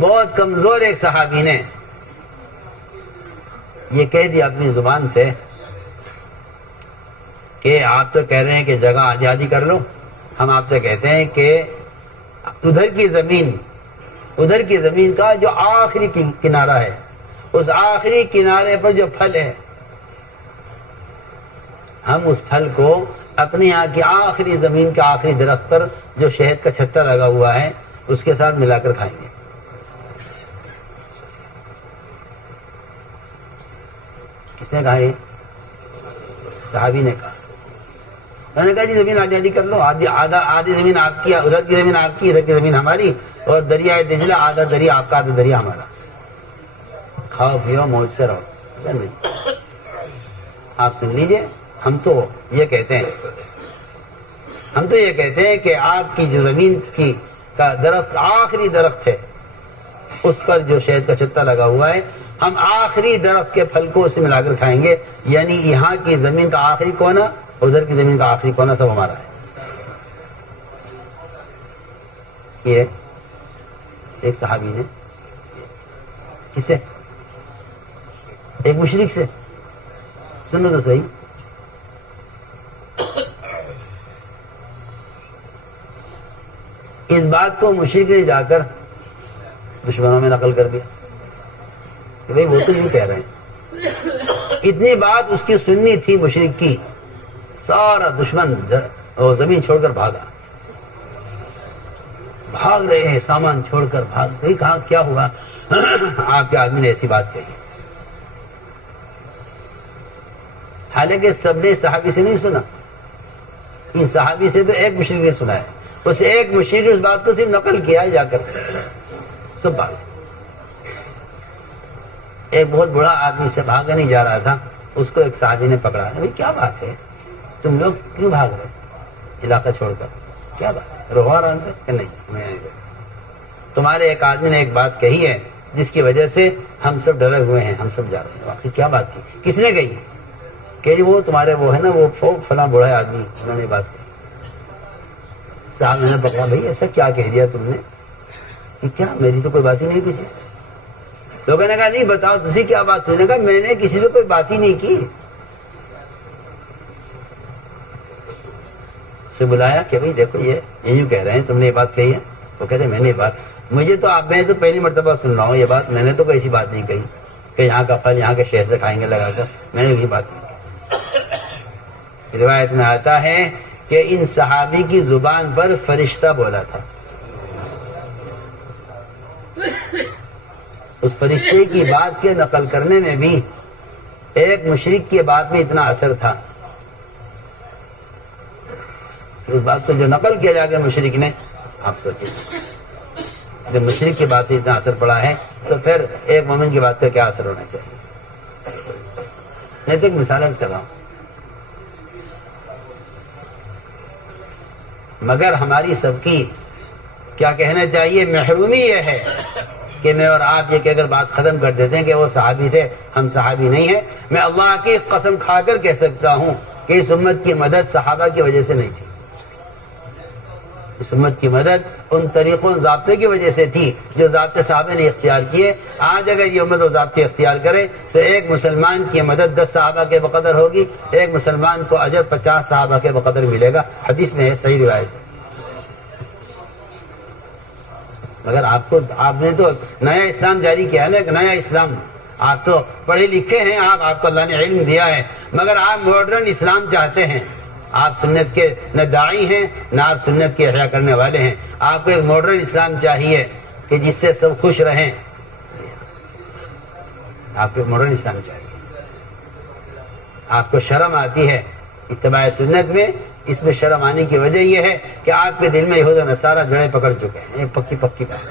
بہت کمزور ایک صحابی نے یہ کہہ دیا اپنی زبان سے کہ آپ تو کہہ رہے ہیں کہ جگہ آزادی کر لو، ہم آپ سے کہتے ہیں کہ ادھر کی زمین کا جو آخری کنارہ ہے، اس آخری کنارے پر جو پھل ہے، ہم اس پھل کو اپنے یہاں کی آخری زمین کے آخری درخت پر جو شہد کا چھتا لگا ہوا ہے اس کے ساتھ ملا کر کھائیں گے۔ کس نے کہا یہ؟ صحابی نے کہا۔ میں نے کہا جی زمین آزادی کر لو، آدھی زمین آپ کی، ادھر کی زمین آپ کی، ادھر کی زمین ہماری، اور دریائے دجلہ آدھا دریا آپ کا آدھا دریا ہمارا، کھاؤ پیو موج سے رہو۔ نہیں، آپ سن لیجئے، ہم تو یہ کہتے ہیں کہ آپ کی جو زمین کی کا درخت آخری درخت ہے اس پر جو شہد کا چھتا لگا ہوا ہے، ہم آخری درخت کے پھل کو اس سے ملا کر کھائیں گے، یعنی یہاں کی زمین کا آخری کونا، ادھر کی زمین کا آخری کونا سب ہمارا ہے۔ یہ ایک صحابی نے کس سے؟ ایک مشرک سے۔ سنو تو صحیح، اس بات کو مشرک نے جا کر دشمنوں میں نقل کر دیا کہ بھئی وہ تو یوں کہہ رہے ہیں۔ اتنی بات اس کی سننی تھی مشرک کی، سارا دشمن زمین چھوڑ کر بھاگ رہے ہیں، سامان چھوڑ کر بھاگ۔ بھئی کہا کیا ہوا؟ آپ کے آدمی نے ایسی بات کہی۔ حالانکہ سب نے صحابی سے نہیں سنا، ان صحابی سے تو ایک مشرک نے سنا ہے، اس ایک مشرک نے اس بات کو صرف نقل کیا ہے جا کر، سب بات۔ ایک بہت بڑا آدمی سے بھاگا نہیں جا رہا تھا، اس کو ایک صحابی نے پکڑا، بھئی کیا بات ہے، تم لوگ کیوں بھاگ رہے علاقہ چھوڑ کر؟ کیا بات ہے؟ رہو آرام سے کہ نہیں، میں نہیں رہا۔ تمہارے ایک آدمی نے ایک بات کہی ہے جس کی وجہ سے ہم سب ڈرے ہوئے ہیں، ہم سب جا رہے ہیں۔ واقعی کیا بات کی؟ کس نے کہی؟ کہ وہ تمہارے وہ ہے نا، وہ فلاں بڑا آدمی، انہوں نے بات کی۔ صاحب نے پکڑا، بھئی ایسا کیا کہہ دیا تم نے؟ کہ کیا میری تو کوئی بات ہی نہیں کسی۔ لوگوں نے کہا نہیں بتاؤ تسی کیا بات؟ تم نے کہا میں نے کسی سے کوئی بات ہی نہیں کی۔ سے بلایا کہ بھئی دیکھو یہ یوں کہہ رہے ہیں، تم نے یہ بات کہی ہے؟ وہ کہتے ہیں میں نے یہ بات، مجھے تو آپ میں تو پہلی مرتبہ سن رہا ہوں یہ بات، میں نے تو کوئی ایسی بات نہیں کہی کہ یہاں کا پھل یہاں کے شہر سے کھائیں گے لگا کر، میں نے یہ بات نہیں کی۔ روایت میں آتا ہے کہ ان صحابی کی زبان پر فرشتہ بولا تھا، اس فرشتے کی بات کے نقل کرنے میں بھی ایک مشرک کی بات میں اتنا اثر تھا، اس بات کو جو نقل کیا جا کے مشرک نے، آپ سوچیے جب مشرک کی بات سے اتنا اثر پڑا ہے تو پھر ایک مومن کی بات کا کیا اثر ہونا چاہیے۔ میں تو ایک مثال کر رہا ہوں، مگر ہماری سب کی کیا کہنا چاہیے، محرومی یہ ہے کہ میں اور آپ یہ کہہ کر بات ختم کر دیتے ہیں کہ وہ صحابی تھے، ہم صحابی نہیں ہیں۔ میں اللہ کی قسم کھا کر کہہ سکتا ہوں کہ اس امت کی مدد صحابہ کی وجہ سے نہیں تھی، اس امت کی مدد ان طریقوں ضابطے کی وجہ سے تھی جو ضابطے صحابہ نے اختیار کیے۔ آج اگر یہ امت وہ ضابطے اختیار کرے تو ایک مسلمان کی مدد 10 صحابہ کے بقدر ہوگی، ایک مسلمان کو اجر 50 صحابہ کے بقدر ملے گا، حدیث میں ہے، صحیح روایت ہے۔ مگر آپ نے تو نیا اسلام جاری کیا ہے نا، ایک نیا اسلام، آپ تو پڑھے لکھے ہیں، آپ کو اللہ نے علم دیا ہے، مگر آپ ماڈرن اسلام چاہتے ہیں۔ آپ سنت کے نہ داعی ہیں نہ آپ سنت کے احیا کرنے والے ہیں، آپ کو ایک ماڈرن اسلام چاہیے کہ جس سے سب خوش رہیں، آپ کو ایک ماڈرن اسلام چاہیے۔ آپ کو شرم آتی ہے اتباع سنت میں، اس میں شرم آنے کی وجہ یہ ہے کہ آپ کے دل میں یہود و نصارہ جڑیں پکڑ چکے ہیں، ایک پکی بات۔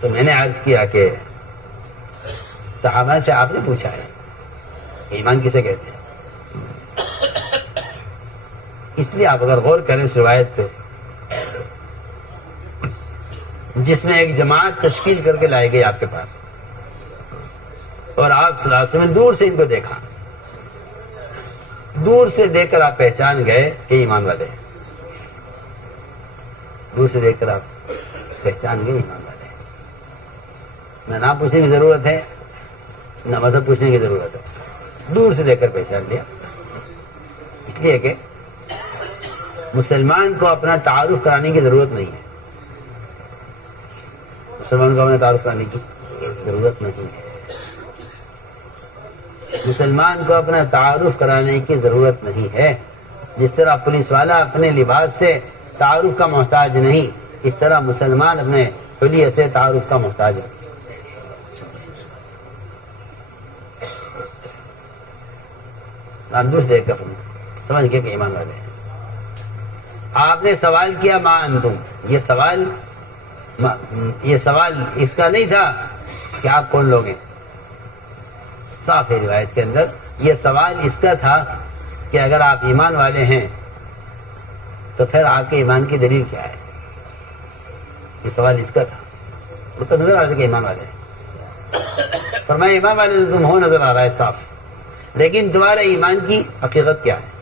تو میں نے عرض کیا کہ صحابہ سے آپ نے پوچھا ہے ایمان کسے کہتے ہیں؟ اس لیے آپ اگر غور کریں اس روایت پہ، جس میں ایک جماعت تشکیل کر کے لائے گئی آپ کے پاس، اور آپ صلی اللہ علیہ وسلم دور سے ان کو دیکھا، دور سے دیکھ کر آپ پہچان گئے کہ ایمان والے ہیں۔ دور سے دیکھ کر آپ پہچان گئے ایمان والے ہیں. نہ نام پوچھنے کی ضرورت ہے نہ مذہب پوچھنے کی ضرورت ہے, دور سے دیکھ کر پہچان لیا. اس لیے کہ مسلمان کو اپنا تعارف کرانے کی ضرورت نہیں ہے, مسلمان کو اپنا تعارف کرانے کی ضرورت نہیں ہے, مسلمان کو اپنا تعارف کرانے کی ضرورت نہیں ہے. جس طرح پولیس والا اپنے لباس سے تعارف کا محتاج نہیں, اس طرح مسلمان اپنے حلیے سے تعارف کا محتاج ہے. آپ دوسرے دیکھ کر سمجھ گئے کہ ایمان والے ہیں. آپ نے سوال کیا ما انتم, یہ سوال اس کا نہیں تھا کہ آپ کون لوگ ہیں. صاف ہے روایت کے اندر یہ سوال اس کا تھا کہ اگر آپ ایمان والے ہیں تو پھر آپ کے ایمان کی دلیل کیا ہے. یہ سوال اس کا تھا. وہ تو نظر آ رہا کہ ایمان والے ہیں, فرمایا ایمان والے تم ہو, نظر آ رہا ہے صاف, لیکن تمہارے ایمان کی حقیقت کیا ہے.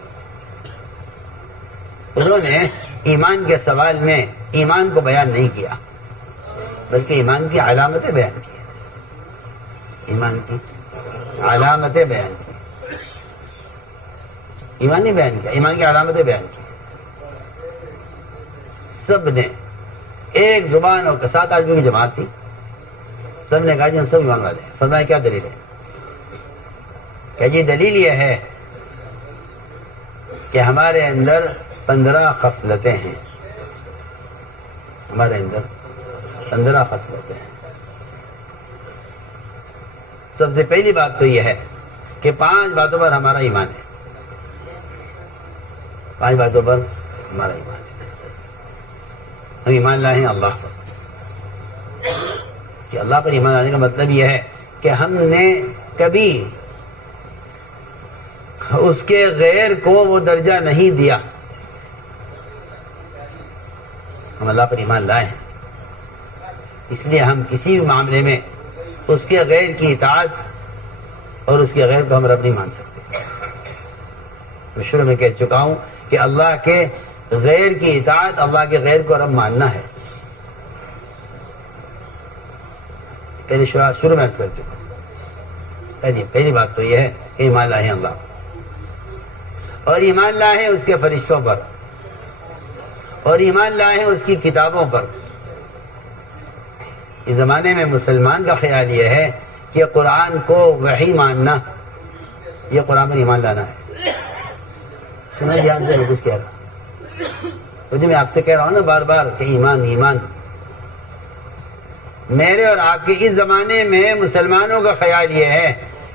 انہوں نے ایمان کے سوال میں ایمان کو بیان نہیں کیا بلکہ ایمان کی علامتیں بیان کی. ایمان کی علامتیں بیان کی, ایمان نہیں بیان کیا, ایمان کی علامتیں بیان کی. سب نے ایک زبان اور 7 آدمیوں کی جماعت تھی, سب نے کہا جی ہم سب ایمان والے ہیں. فرمایا کیا دلیل ہے؟ کہ جی دلیل یہ ہے کہ ہمارے اندر 15 خصلتیں ہیں. ہمارے اندر 15 خصلتیں ہیں. سب سے پہلی بات تو یہ ہے کہ 5 باتوں پر ہمارا ایمان ہے. 5 باتوں پر ہمارا ایمان ہے. ہم ایمان لائے ہیں اللہ پر. کہ اللہ پر ایمان لانے کا مطلب یہ ہے کہ ہم نے کبھی اس کے غیر کو وہ درجہ نہیں دیا. ہم اللہ پر ایمان لائے ہیں, اس لیے ہم کسی بھی معاملے میں اس کے غیر کی اطاعت اور اس کے غیر کو ہم رب نہیں مان سکتے. میں شروع میں کہہ چکا ہوں کہ اللہ کے غیر کی اطاعت, اللہ کے غیر کو رب ماننا ہے. پہلے شروع میں کر چکا ہوں. پہلی بات تو یہ ہے کہ ایمان لائے ہیں اللہ اور ایمان لائے ہیں اس کے فرشتوں پر اور ایمان لائے ہیں اس کی کتابوں پر. اس زمانے میں مسلمان کا خیال یہ ہے کہ قرآن کو وحی ماننا یہ قرآن پر ایمان لانا ہے. سنا جی آپ سے کچھ کہہ رہا, تو جو میں آپ سے کہہ رہا ہوں نا بار بار کہ ایمان ایمان, میرے اور آپ کے اس زمانے میں مسلمانوں کا خیال یہ ہے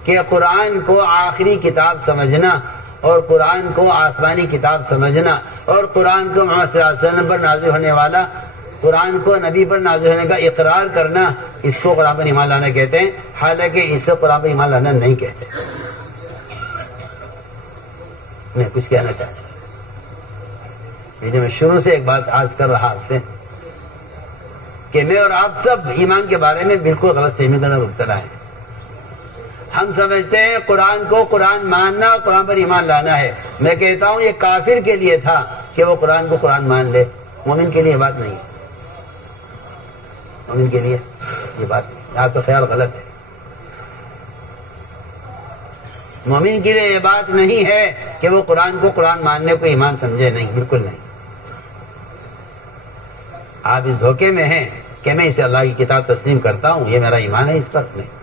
کہ قرآن کو آخری کتاب سمجھنا اور قرآن کو آسمانی کتاب سمجھنا اور قرآن کو محمد صلی اللہ علیہ وسلم پر نازل ہونے والا, قرآن کو نبی پر نازل ہونے کا اقرار کرنا, اس کو قرآن پر ایمان لانا کہتے ہیں. حالانکہ اس سے قرآن پر ایمان لانا نہیں کہتے. میں کچھ کہنا چاہتا ہوں, میں شروع سے ایک بات عرض کر رہا آپ سے کہ میں اور آپ سب ایمان کے بارے میں بالکل غلط فہمی کا مبتلا ہے. ہم سمجھتے ہیں قرآن کو قرآن ماننا اور قرآن پر ایمان لانا ہے. میں کہتا ہوں یہ کافر کے لیے تھا کہ وہ قرآن کو قرآن مان لے, مومن کے لیے یہ بات نہیں ہے. مومن کے لیے یہ بات نہیں, آپ کا خیال غلط ہے. مومن کے لیے یہ بات نہیں ہے کہ وہ قرآن کو قرآن ماننے کو ایمان سمجھے, نہیں, بالکل نہیں. آپ اس دھوکے میں ہیں کہ میں اسے اللہ کی کتاب تسلیم کرتا ہوں, یہ میرا ایمان ہے, اس پر نہیں.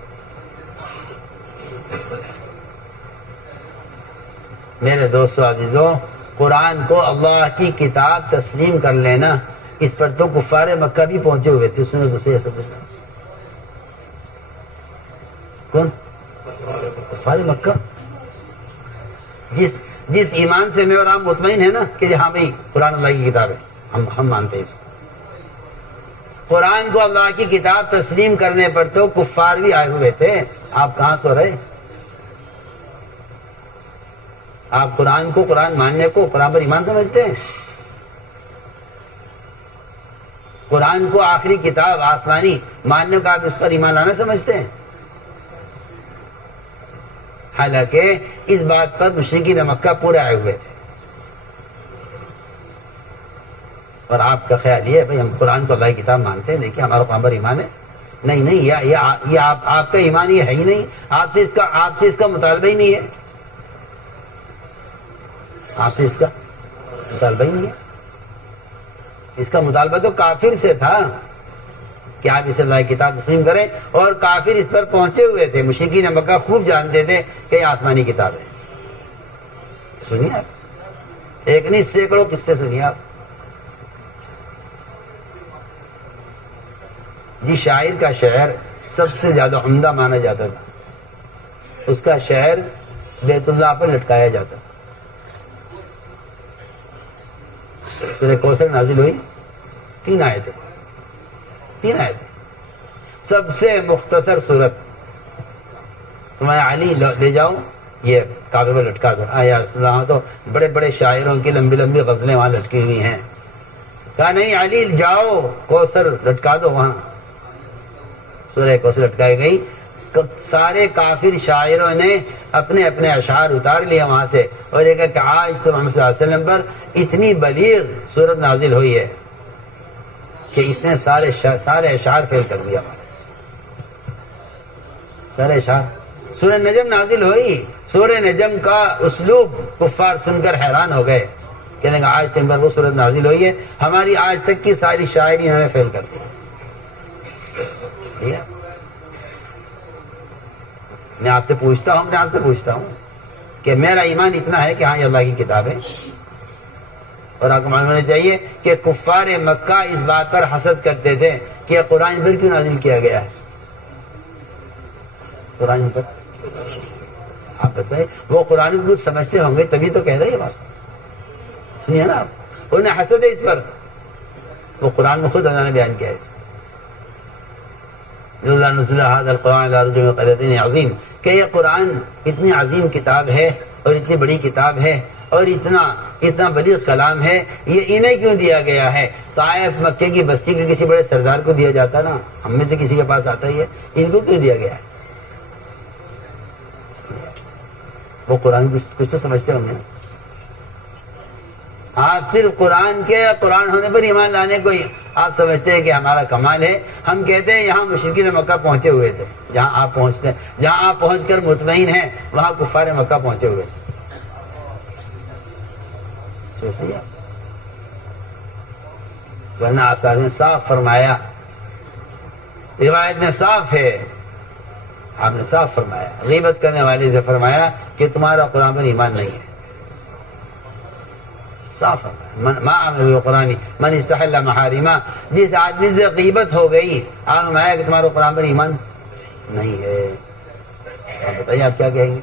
میرے دوستو عزیزو, قرآن کو اللہ کی کتاب تسلیم کر لینا, اس پر تو کفار مکہ بھی پہنچے ہوئے تھے. سنو تو صحیح ایسا بولنا. کون؟ کفار مکہ. جس ایمان سے میں اور آپ مطمئن ہیں نا کہ ہاں بھائی قرآن اللہ کی کتاب ہے, ہم مانتے ہیں اس کو. قرآن کو اللہ کی کتاب تسلیم کرنے پر تو کفار بھی آئے ہوئے تھے. آپ کہاں سو رہے؟ آپ قرآن کو قرآن ماننے کو قرآن پر ایمان سمجھتے ہیں؟ قرآن کو آخری کتاب آسمانی ماننے کا آپ اس پر ایمان لانا سمجھتے ہیں؟ حالانکہ اس بات پر مشرکین مکہ پورے آئے ہوئے تھے. اور آپ کا خیال یہ ہے بھائی ہم قرآن کو اللہ کی کتاب مانتے ہیں لیکن ہمارا قرآن پر ایمان ہے؟ نہیں، یہ آپ کا ایمان یہ ہے ہی نہیں، آپ سے اس کا مطالبہ ہی نہیں ہے، آپ سے اس کا مطالبہ ہی نہیں ہے۔ اس کا مطالبہ تو کافر سے تھا کہ آپ اسے اللہ کی کتاب تسلیم کریں، اور کافر اس پر پہنچے ہوئے تھے، مشرکین مکہ خوب جانتے تھے کہ یہ آسمانی کتاب ہے۔ سنیے آپ، ایک نہیں سینکڑوں قصے سنیے آپ۔ جس شاعر کا شعر سب سے زیادہ عمدہ مانا جاتا تھا، اس کا شعر بیت اللہ پر لٹکایا جاتا تھا۔ سورہ کوثر نازل ہوئی، 3 آیتیں، سب سے مختصر صورت، تمہارے علی لے جاؤ یہ کعبے پر لٹکا دو۔ وہاں تو بڑے بڑے شاعروں کی لمبی لمبی غزلیں وہاں لٹکی ہوئی ہیں، کہا نہیں علی جاؤ کوثر لٹکا دو وہاں۔ سورہ کوثر لٹکائی گئی، سارے کافر شاعروں نے اپنے اپنے اشعار اتار لیے وہاں سے، اور یہ کہا کہ آج تو محمد صلی اللہ علیہ وسلم پر اتنی بلیغ صورت نازل ہوئی ہے کہ اس نے سارے اشعار فیل کر دیا ہمارے سارے اشعار۔ سورہ نجم نازل ہوئی، سورہ نجم کا اسلوب کفار سن کر حیران ہو گئے، کہنے لگا آج تم پر وہ صورت نازل ہوئی ہے، ہماری آج تک کی ساری شاعری ہمیں فیل کر دی۔ میں آپ سے پوچھتا ہوں کہ میرا ایمان اتنا ہے کہ ہاں یہ اللہ کی کتاب ہے، اور آپ کو معلوم ہونا چاہیے کہ کفار مکہ اس بات پر حسد کرتے تھے کہ یہ قرآن پر کیوں نازل کیا گیا ہے؟ قرآن پر آپ بتائیں، وہ قرآن کو کچھ سمجھتے ہوں گے تبھی تو کہہ رہے یہ بات، سنیے نا آپ، انہیں حسد ہے اس پر، وہ قرآن میں خود اللہ نے بیان کیا ہے عظیم، کہ یہ قرآن اتنی عظیم کتاب ہے اور اتنی بڑی کتاب ہے اور اتنا بلیغ کلام ہے، یہ انہیں کیوں دیا گیا ہے؟ طائف مکے کی بستی کے کسی بڑے سردار کو دیا جاتا نا، ہم میں سے کسی کے پاس آتا ہی ہے، ان کو کیوں دیا گیا ہے؟ وہ قرآن کچھ تو سمجھتے ہوں گے۔ آپ صرف قرآن ہونے پر ایمان لانے کو آپ سمجھتے ہیں کہ ہمارا کمال ہے۔ ہم کہتے ہیں یہاں مشرکین مکہ پہنچے ہوئے تھے، جہاں آپ پہنچ کر مطمئن ہیں وہاں کفار مکہ پہنچے ہوئے تھے۔ سوچیے، ورنہ آثار نے صاف فرمایا، روایت میں صاف ہے، آپ نے صاف فرمایا، غیبت کرنے والے سے فرمایا کہ تمہارا قرآن پر ایمان نہیں ہے، صاف فرمایا، قرآن من استحل محارمہ، جس آدمی سے غیبت ہو گئی آپ نے فرمایا کہ تمہارا قرآن پر ایمان نہیں ہے۔ آپ بتائیے آپ کیا کہیں گے؟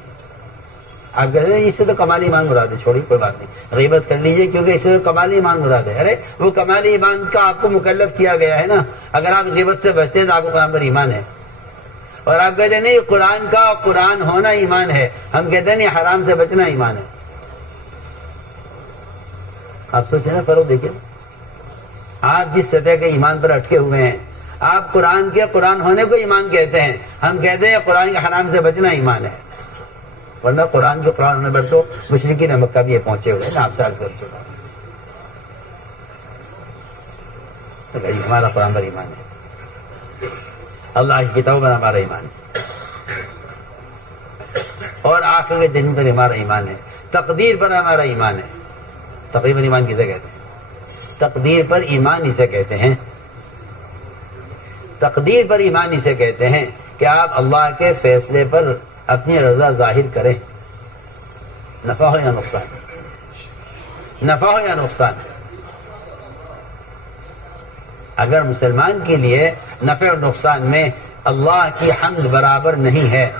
آپ کہتے ہیں اس سے تو کمال ایمان مراد ہے، چھوڑی کوئی بات نہیں، غیبت کر لیجئے کیونکہ اس سے تو کمال ایمان مراد ہے۔ ارے وہ کمال ایمان کا آپ کو مکلف کیا گیا ہے نا، اگر آپ غیبت سے بچتے ہیں تو آپ کو قرآن پر ایمان ہے، اور آپ کہتے ہیں نہیں قرآن کا قرآن ہونا ایمان ہے، ہم کہتے ہیں نہیں حرام سے بچنا ایمان ہے۔ آپ سوچیں نا، فرق دیکھیں، آپ جس سطح کے ایمان پر اٹکے ہوئے ہیں، آپ قرآن ہونے کو ایمان کہتے ہیں، ہم کہتے ہیں قرآن کے حرام سے بچنا ایمان ہے، ورنہ قرآن ہونے پر تو مشرکین مکہ بھی یہ پہنچے ہوئے نا، آپ سے عرض کر چکا ہوں۔ ہمارا قرآن پر ایمان ہے، اللہ کی کتاب پر ہمارا ایمان ہے، اور آخر کے دن پر ہمارا ایمان ہے، تقدیر پر ہمارا ایمان ہے۔ تقدیر پر ایمان کسے کہتے ہیں؟ تقدیر پر ایمان اسے کہتے ہیں، تقدیر پر ایمان اسے کہتے ہیں کہ آپ اللہ کے فیصلے پر اپنی رضا ظاہر کریں، نفع ہو یا نقصان۔ اگر مسلمان کے لیے نفع اور نقصان میں اللہ کی حمد برابر نہیں ہے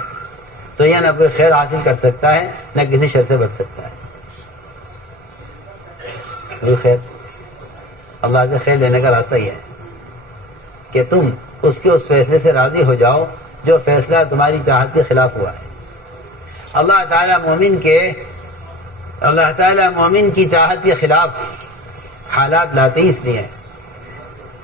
تو یہ نہ کوئی خیر حاصل کر سکتا ہے نہ کسی شر سے بچ سکتا ہے۔ خیر، اللہ سے خیر لینے کا راستہ یہ ہے کہ تم اس کے اس فیصلے سے راضی ہو جاؤ جو فیصلہ تمہاری چاہت کے خلاف ہوا ہے۔ اللہ تعالیٰ مومن کی چاہت کے خلاف حالات لاتے ہی اس لیے ہیں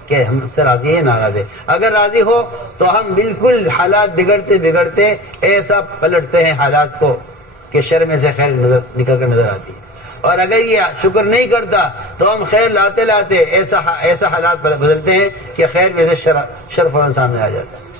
کہ ہم سے راضی ہے ناراض ہے۔ اگر راضی ہو تو ہم بالکل حالات بگڑتے ایسا پلٹتے ہیں حالات کو کہ شر میں سے خیر نکل کر نظر آتی ہے۔ اور اگر یہ شکر نہیں کرتا تو ہم خیر لاتے لاتے ایسا حالات بدلتے ہیں کہ خیر میں سے شر فوراً سامنے آ جاتا ہے.